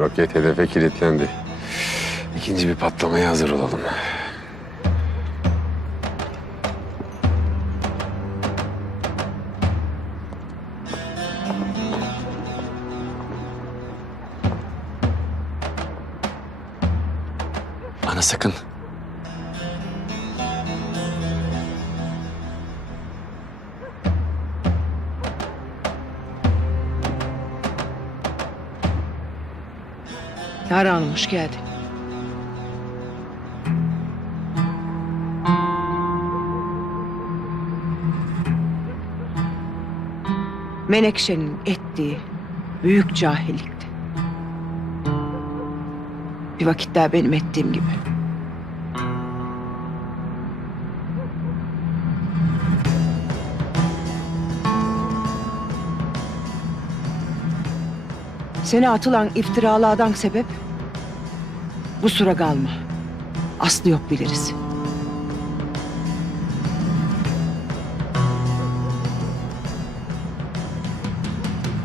Roket hedefe kilitlendi. İkinci bir patlamaya hazır olalım. Ana sakın. Yara Hanım hoş geldin. Menekşe'nin ettiği büyük cahillikti. Bir vakitler benim ettiğim gibi. Seni atılan iftiralardan sebep bu sıra kalma. Aslı yok biliriz.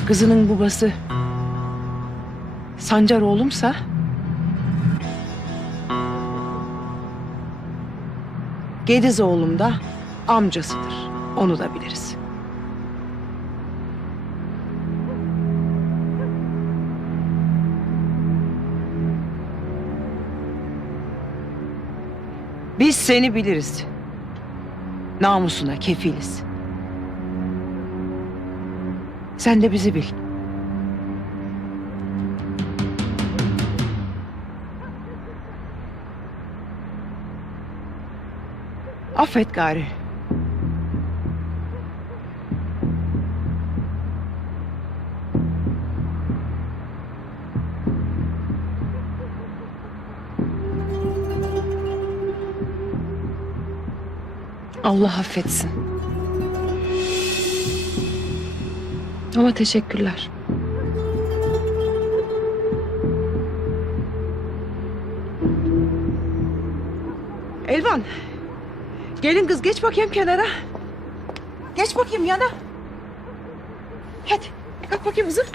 Kızının babası Sancar oğlumsa Gediz oğlum da amcasıdır. Onu da biliriz. Seni biliriz. Namusuna kefiliz. Sen de bizi bil. Affet gari. Allah affetsin. Ama teşekkürler. Elvan. Gelin kız geç bakayım kenara. Geç bakayım yana. Hadi kalk bakayım kızım.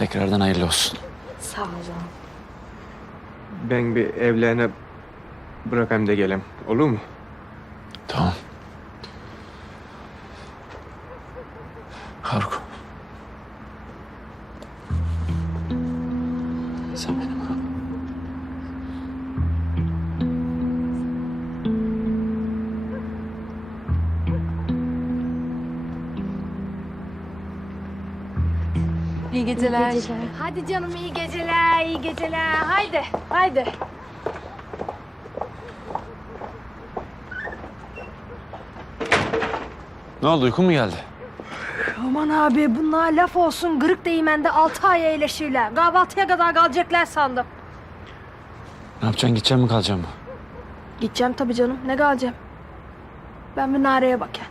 Tekrardan hayırlı olsun. Sağ olun. Ben bir evlerine bırakayım da gelem. Olur mu? İyi geceler. Hadi canım iyi geceler, iyi geceler. Haydi, haydi. Ne oldu uykun mu geldi? Aman abi bunlar laf olsun. Gırık değmende altı ay iyileşirler. Kahvaltıya kadar kalacaklar sandım. Ne yapacaksın gideceksin mi kalacaksın mı? Gideceğim tabii canım. Ne kalacağım? Ben bir Nare'ye bakayım.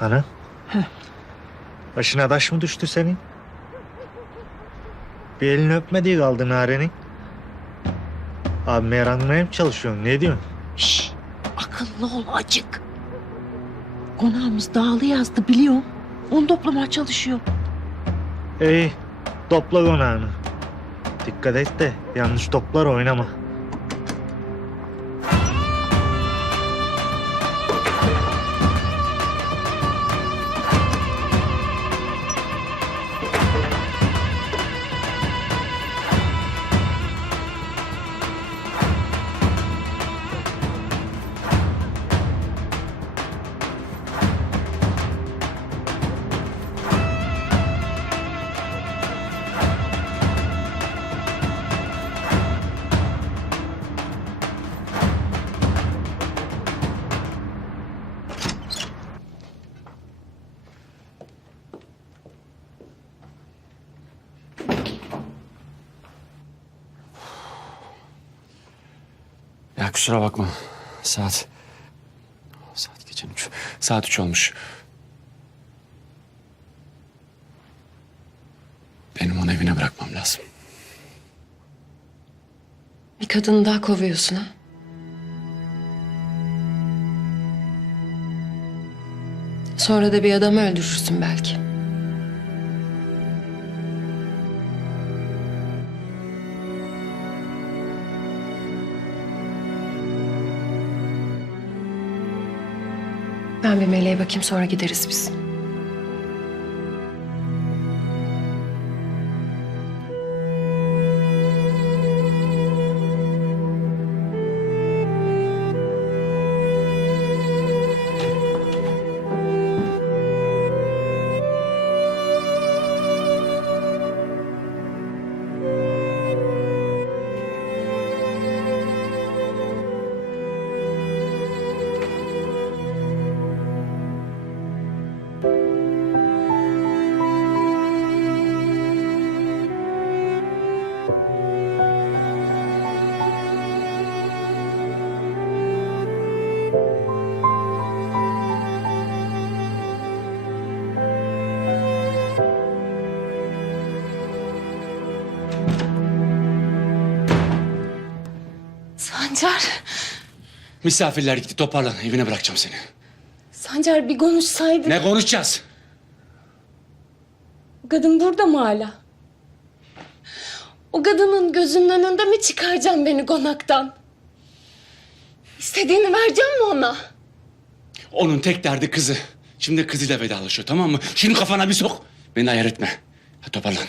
Ana. Başına taş mı düştü senin? Bir elini öpmediği kaldı Nare'nin. Abi meranmaya mı çalışıyorsun? Ne diyorsun? Şş, akıllı ol acık. Konağımız dağılı yazdı biliyorum. Onu toplamaya çalışıyor. İyi. Topla konağını. Dikkat et de yanlış toplar oynama. Kusura bakma. Saat... Saat geçen üç. Saat üç olmuş. Benim onu evine bırakmam lazım. Bir kadını daha kovuyorsun ha? Sonra da bir adamı öldürürsün belki. Ben bir meleğe bakayım sonra gideriz biz. Sancar, Misafirler gitti toparlan. Evine bırakacağım seni. Sancar bir konuşsaydın. Ne konuşacağız? Kadın burada mı hala? O kadının gözünün önünde mi çıkaracaksın beni konaktan? İstediğini vereceğim mi ona? Onun tek derdi kızı. Şimdi kızıyla vedalaşıyor tamam mı? Şunu kafana bir sok. Beni ayar etme. Hadi toparlan.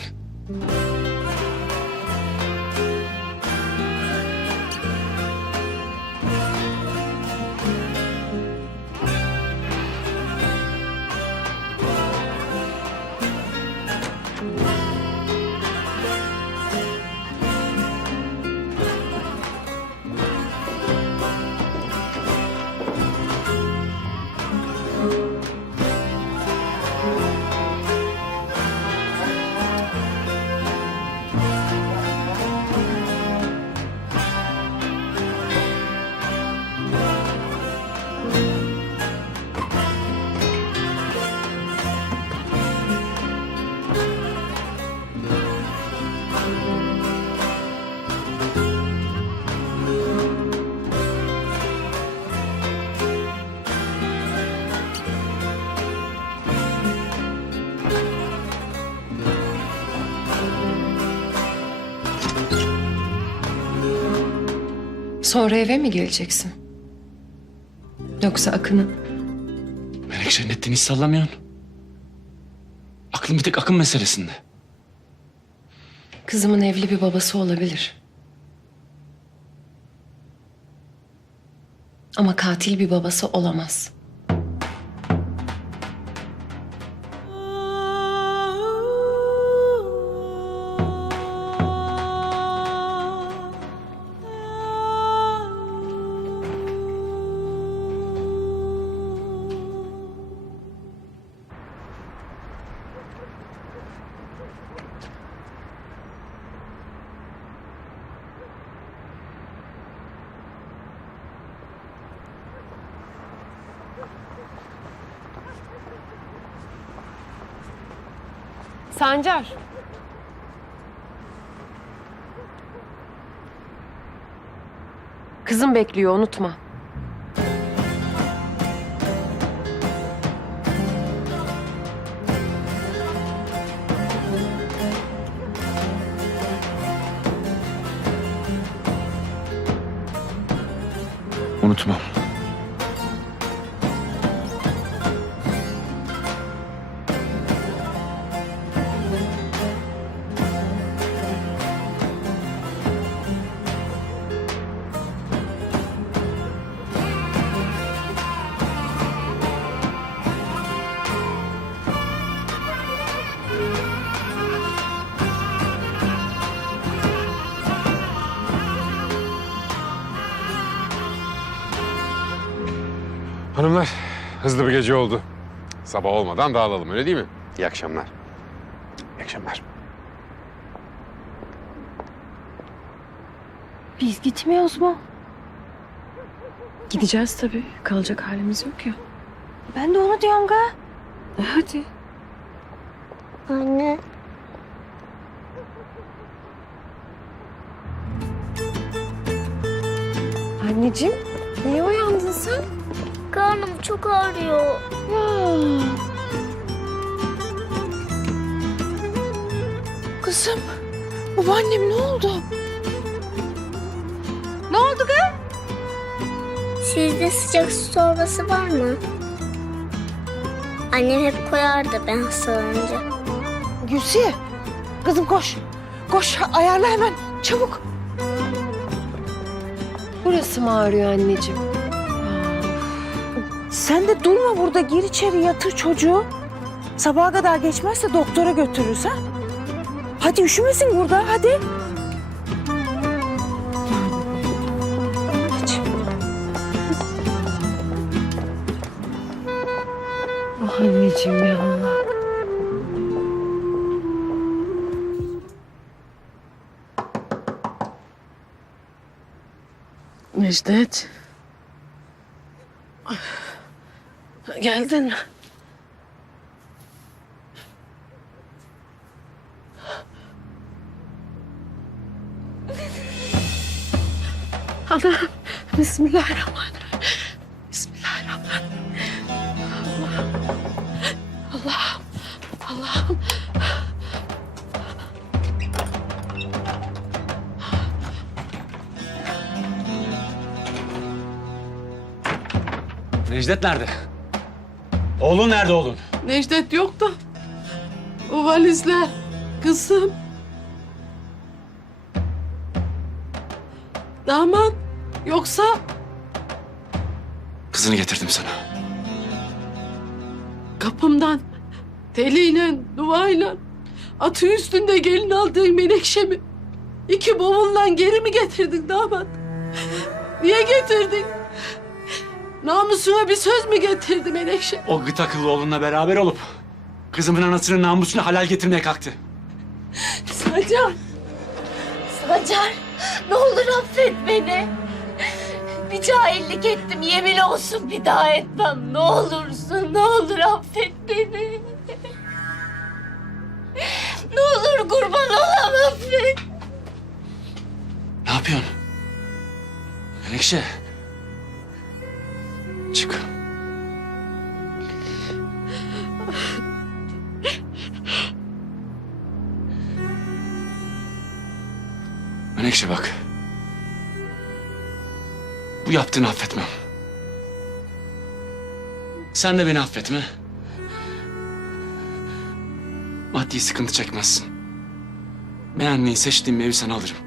Sonra eve mi geleceksin? Yoksa Akın'ın Menekşe'nin ettiğini hiç sallamıyorsun. Aklım bir tek akın meselesinde. kızımın evli bir babası olabilir. Ama katil bir babası olamaz. Sancar. Kızım bekliyor unutma. Hanımlar hızlı bir gece oldu. Sabah olmadan dağılalım öyle değil mi? İyi akşamlar. İyi akşamlar. Biz gitmiyoruz mu? Gideceğiz tabii. Kalacak halimiz yok ya. Ben de onu diyorum ga. E hadi. Anne, Anneciğim niye uyandın sen? Karnım çok ağrıyor. Kızım, babaannem ne oldu? Ne oldu ga? Sizde sıcak su torbası var mı? Annem hep koyardı ben hastalanınca. Gülsiye, kızım koş. Koş, ayarla hemen, çabuk. Burası mı ağrıyor anneciğim? Sen de durma burada, gir içeri yatır çocuğu. Sabaha kadar geçmezse doktora götürürüz ha. Hadi üşümesin burada, hadi. Geç. Ah anneciğim ya. Necdet. Geldin mi? Ana, Bismillahirrahmanirrahim. Bismillahirrahmanirrahim. Allah'ım, Allah'ım. Necdet nerede? Oğlun nerede oğlun? Necdet yok da. O valizler, kızım. Damat, yoksa Kızını getirdim sana. kapımdan teliyle, duayla, atı üstünde gelin aldığın menekşemi iki bavulla geri mi getirdin damat? Niye getirdin? Namusuna bir söz mü getirdi menekşe? O gıt akıllı oğlunla beraber olup kızımın anasının namusunu halal getirmeye kalktı. Sancar. Sancar. Ne olur affet beni. Bir cahillik ettim. Yemin olsun bir daha etmem. Ne olursun ne olur affet beni. Ne olur kurban olam affet. Ne yapıyorsun? Menekşe. Çık. Menekşe bak. Bu yaptığını affetmem. Sen de beni affetme. Maddi sıkıntı çekmezsin. Beğenmeyi seçtiğim evi sana alırım.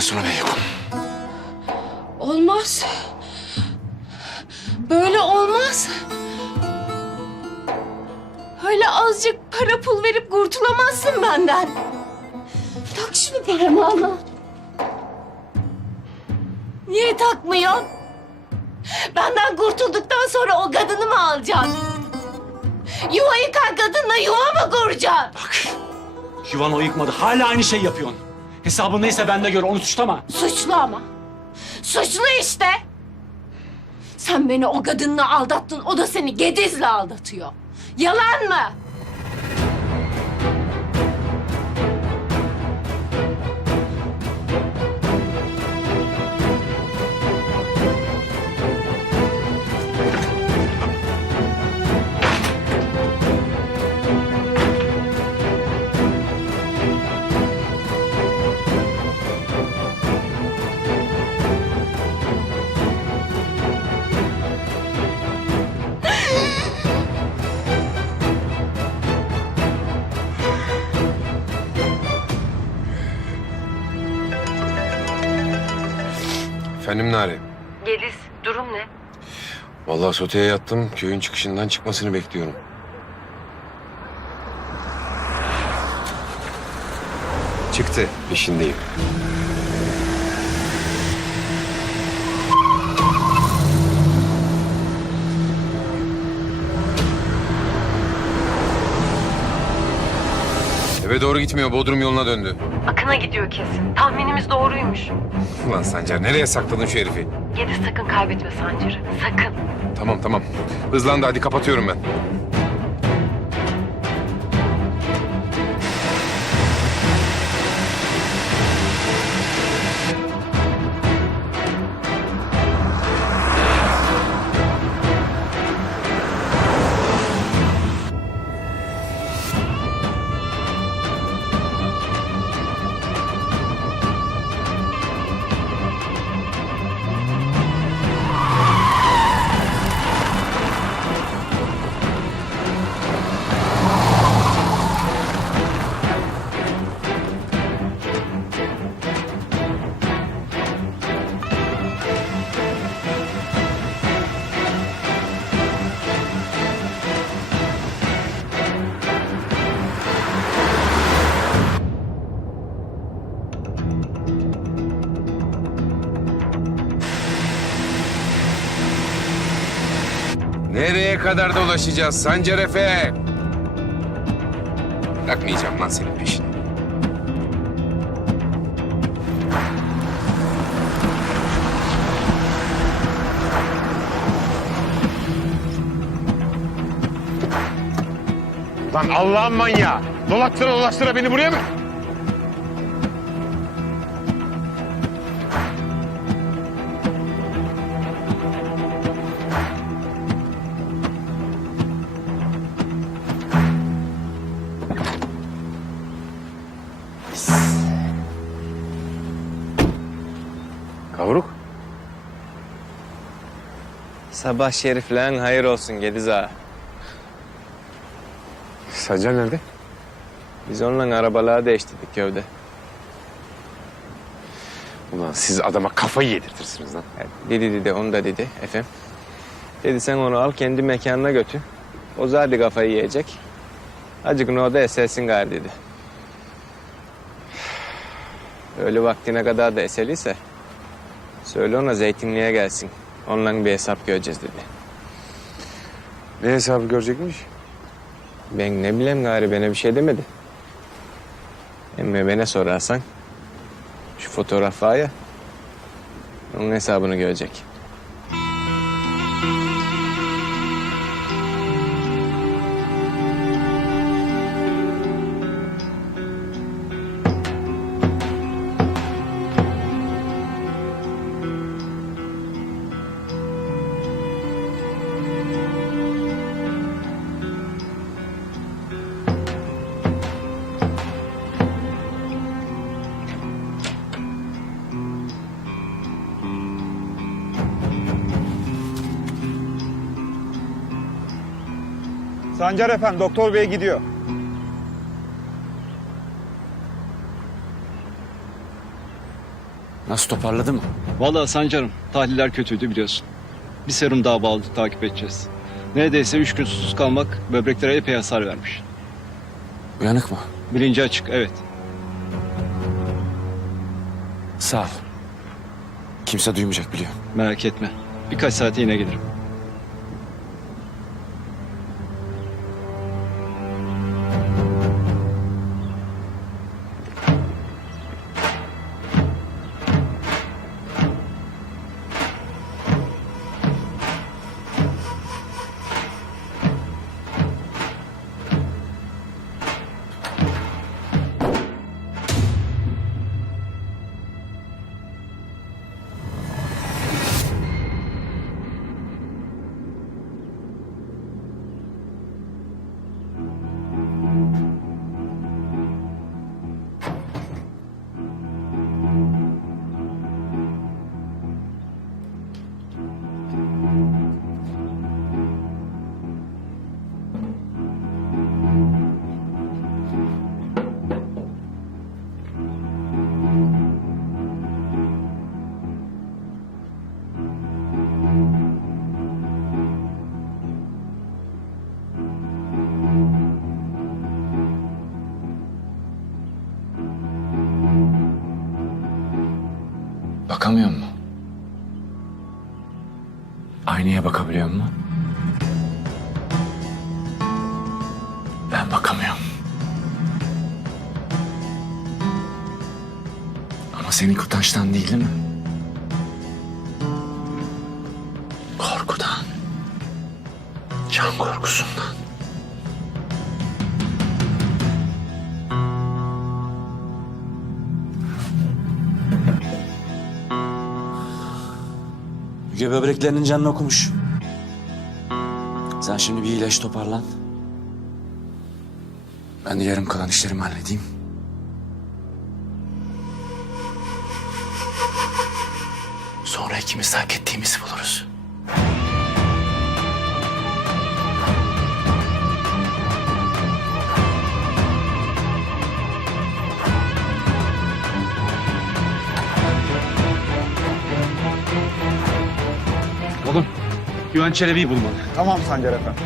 Sonra ben yokum. Olmaz. Böyle olmaz. Öyle azıcık para pul verip kurtulamazsın benden. Tak şunu parmağına. Niye takmıyorsun? Benden kurtulduktan sonra o kadını mı alacaksın? Yuva yıkan kadınla yuva mı kuracaksın? Bak. Yuvan o yıkmadı. Hala aynı şey yapıyorsun. Hesabın neyse bende gör. Onu suçlama. Suçlu ama. Suçlu işte. Sen beni o kadınla aldattın. O da seni Gediz'le aldatıyor. Yalan mı? Efendim Nare. Geliz, durum ne? Vallahi soteye yattım. Köyün çıkışından çıkmasını bekliyorum. Çıktı. Peşindeyim. Eve doğru gitmiyor. Bodrum yoluna döndü. Akın'a gidiyor kesin. Tahminimiz doğruymuş. Ulan Sancar nereye sakladın şu herifi? Gedi sakın kaybetme Sancar'ı. Sakın. Tamam tamam. Hızlandı hadi kapatıyorum ben. Kadar dolaşacağız Sancar Efe? Bırakmayacağım lan senin peşini. Lan Allah'ın manyağı. Dolaştıra dolaştıra beni buraya mı? Sabah şeriflen hayır olsun Gediz ağa. Sancar nerede? Biz onunla arabalığa değiştirdik köyde. Ulan siz adama kafayı yedirtirsiniz lan. Yani dedi dedi onu da dedi efendim. Dedi sen onu al kendi mekanına götür. O zaten kafayı yiyecek. Acık orada esersin gari dedi. Öyle vaktine kadar da eseliyse söyle ona zeytinliğe gelsin. Onunla bir hesap göreceğiz dedi. Ne hesabı görecekmiş? Ben ne bileyim gari bana bir şey demedi. Emme bana sorarsan şu fotoğraf var ya onun hesabını görecek. Sancar efendim doktor bey gidiyor. Nasıl toparladı mı? Vallahi Sancar'ım tahliller kötüydü biliyorsun. Bir serum daha bağlı takip edeceğiz. Neredeyse üç gün susuz kalmak böbreklere epey hasar vermiş. Uyanık mı? Bilinci açık evet. Sağ ol. Kimse duymayacak biliyorum. Merak etme. Birkaç saate yine gelirim. bakamıyor mu? Aynaya bakabiliyor mu? Ben bakamıyorum. Ama seni kutaştan değil değil mi? Müge böbreklerinin canını okumuş. Sen şimdi bir iyileş toparlan. Ben de yarım kalan işlerimi halledeyim. Sonra ikimiz hak ettiğimizi buluruz. Güven Çelebi'yi bulmalı. Tamam Sancar Efendi.